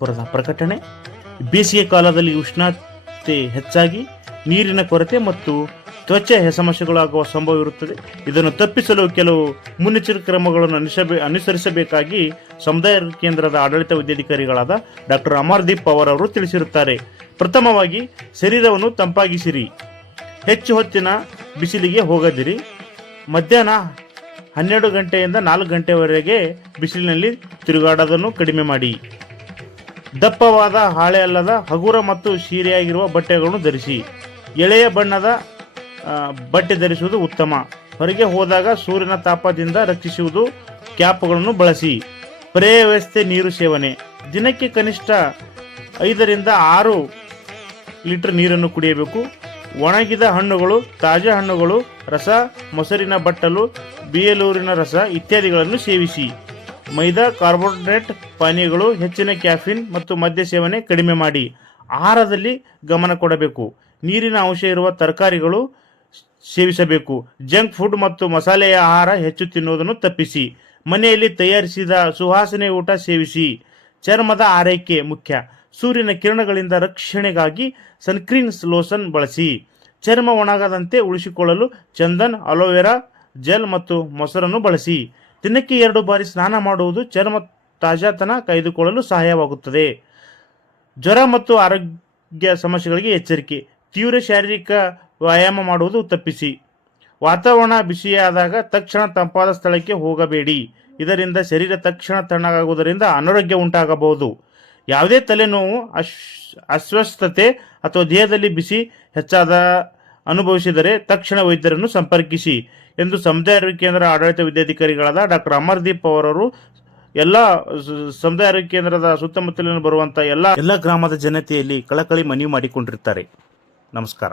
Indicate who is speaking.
Speaker 1: ಪುರದ ಪ್ರಕಟಣೆ. ಬೇಸಿಗೆ ಕಾಲದಲ್ಲಿ ಉಷ್ಣತೆ ಹೆಚ್ಚಾಗಿ, ನೀರಿನ ಕೊರತೆ ಮತ್ತು ತ್ವಚೆ ಸಮಸ್ಯೆಗಳಾಗುವ ಸಂಭವ ಇರುತ್ತದೆ ಇದನ್ನು ತಪ್ಪಿಸಲು ಕೆಲವು ಮುನ್ನೆಚ್ಚರಿಕೆ ಕ್ರಮಗಳನ್ನು ಅನುಸರಿಸಬೇಕಾಗಿ ಸಮುದಾಯ ಕೇಂದ್ರದ ಆಡಳಿತ ವೈದ್ಯಾಧಿಕಾರಿಗಳಾದ ಡಾಕ್ಟರ್ ಅಮರ್ದೀಪ್ ಪವರ್ ಅವರು ತಿಳಿಸಿರುತ್ತಾರೆ. ಪ್ರಥಮವಾಗಿ, ಶರೀರವನ್ನು ತಂಪಾಗಿಸಿರಿ. ಹೆಚ್ಚು ಹೊತ್ತಿನ ಬಿಸಿಲಿಗೆ ಹೋಗದಿರಿ. ಮಧ್ಯಾಹ್ನ ಹನ್ನೆರಡು ಗಂಟೆಯಿಂದ ನಾಲ್ಕು ಗಂಟೆವರೆಗೆ ಬಿಸಿಲಿನಲ್ಲಿ ತಿರುಗಾಡೋದನ್ನು ಕಡಿಮೆ ಮಾಡಿ. ದಪ್ಪವಾದ ಹಾಳೆ ಅಲ್ಲದ ಹಗುರ ಮತ್ತು ಸೀರೆಯಾಗಿರುವ ಬಟ್ಟೆಗಳನ್ನು ಧರಿಸಿ. ಎಳೆಯ ಬಣ್ಣದ ಬಟ್ಟೆ ಧರಿಸುವುದು ಉತ್ತಮ. ಹೊರಗೆ ಹೋದಾಗ ಸೂರ್ಯನ ತಾಪದಿಂದ ರಕ್ಷಿಸುವುದು ಕ್ಯಾಪ್ಗಳನ್ನು ಬಳಸಿ. ಪ್ರೇಯ ವ್ಯವಸ್ಥೆ ನೀರು ಸೇವನೆ. ದಿನಕ್ಕೆ ಕನಿಷ್ಠ ಐದರಿಂದ ಆರು ಲೀಟರ್ ನೀರನ್ನು ಕುಡಿಯಬೇಕು. ಒಣಗಿದ ಹಣ್ಣುಗಳು, ತಾಜಾ ಹಣ್ಣುಗಳು, ರಸ, ಮೊಸರಿನ ಬಟ್ಟಲು ಬಿಯಲೂರಿನ ರಸ ಇತ್ಯಾದಿಗಳನ್ನು ಸೇವಿಸಿ. ಮೈದಾ, ಕಾರ್ಬೋಹೈಡ್ರೇಟ್, ಪಾನೀಯಗಳು, ಹೆಚ್ಚಿನ ಕ್ಯಾಫಿನ್ ಮತ್ತು ಮದ್ಯ ಸೇವನೆ ಕಡಿಮೆ ಮಾಡಿ. ಆಹಾರದಲ್ಲಿ ಗಮನ ಕೊಡಬೇಕು. ನೀರಿನ ಅಂಶ ಇರುವ ತರಕಾರಿಗಳು ಸೇವಿಸಬೇಕು. ಜಂಕ್ ಫುಡ್ ಮತ್ತು ಮಸಾಲೆಯ ಆಹಾರ ಹೆಚ್ಚು ತಿನ್ನುವುದನ್ನು ತಪ್ಪಿಸಿ. ಮನೆಯಲ್ಲಿ ತಯಾರಿಸಿದ ಸುವಾಸನೆ ಊಟ ಸೇವಿಸಿ. ಚರ್ಮದ ಆರೈಕೆ ಮುಖ್ಯ. ಸೂರ್ಯನ ಕಿರಣಗಳಿಂದ ರಕ್ಷಣೆಗಾಗಿ ಸನ್ಕ್ರೀನ್ ಲೋಷನ್ ಬಳಸಿ. ಚರ್ಮ ಒಣಗದಂತೆ ಉಳಿಸಿಕೊಳ್ಳಲು ಚಂದನ್, ಅಲೋವೆರಾ, ಜೆಲ್ ಮತ್ತು ಮೊಸರನ್ನು ಬಳಸಿ. ದಿನಕ್ಕೆ ಎರಡು ಬಾರಿ ಸ್ನಾನ ಮಾಡುವುದು ಚರ್ಮ ತಾಜಾತನ ಕಾಯ್ದುಕೊಳ್ಳಲು ಸಹಾಯವಾಗುತ್ತದೆ. ಜ್ವರ ಮತ್ತು ಆರೋಗ್ಯ ಸಮಸ್ಯೆಗಳಿಗೆ ಎಚ್ಚರಿಕೆ. ತೀವ್ರ ಶಾರೀರಿಕ ವ್ಯಾಯಾಮ ಮಾಡುವುದು ತಪ್ಪಿಸಿ. ವಾತಾವರಣ ಬಿಸಿಯಾದಾಗ ತಕ್ಷಣ ತಂಪಾದ ಸ್ಥಳಕ್ಕೆ ಹೋಗಬೇಡಿ. ಇದರಿಂದ ಶರೀರ ತಕ್ಷಣ ತಣ್ಣಗಾಗುವುದರಿಂದ ಅನಾರೋಗ್ಯ ಉಂಟಾಗಬಹುದು. ಯಾವುದೇ ತಲೆನೋವು, ಅಶ್, ಅಸ್ವಸ್ಥತೆ ಅಥವಾ ದೇಹದಲ್ಲಿ ಬಿಸಿ, ಹೆಚ್ಚಾದ ಅನುಭವಿಸಿದರೆ ತಕ್ಷಣ ವೈದ್ಯರನ್ನು ಸಂಪರ್ಕಿಸಿ ಎಂದು ಸಮುದಾಯ ಆರೋಗ್ಯ ಕೇಂದ್ರ ಆಡಳಿತ ವಿದ್ಯಾಧಿಕಾರಿಗಳಾದ ಡಾಕ್ಟರ್ ಅಮರ್ದೀಪ್ ಅವರವರು ಎಲ್ಲ ಸಮುದಾಯ ಆರೋಗ್ಯ ಕೇಂದ್ರದ ಸುತ್ತಮುತ್ತಲಿನ ಬರುವಂತ ಎಲ್ಲ ಎಲ್ಲ ಗ್ರಾಮದ ಜನತೆಯಲ್ಲಿ ಕಳಕಳಿ ಮನವಿ ಮಾಡಿಕೊಂಡಿರ್ತಾರೆ. ನಮಸ್ಕಾರ.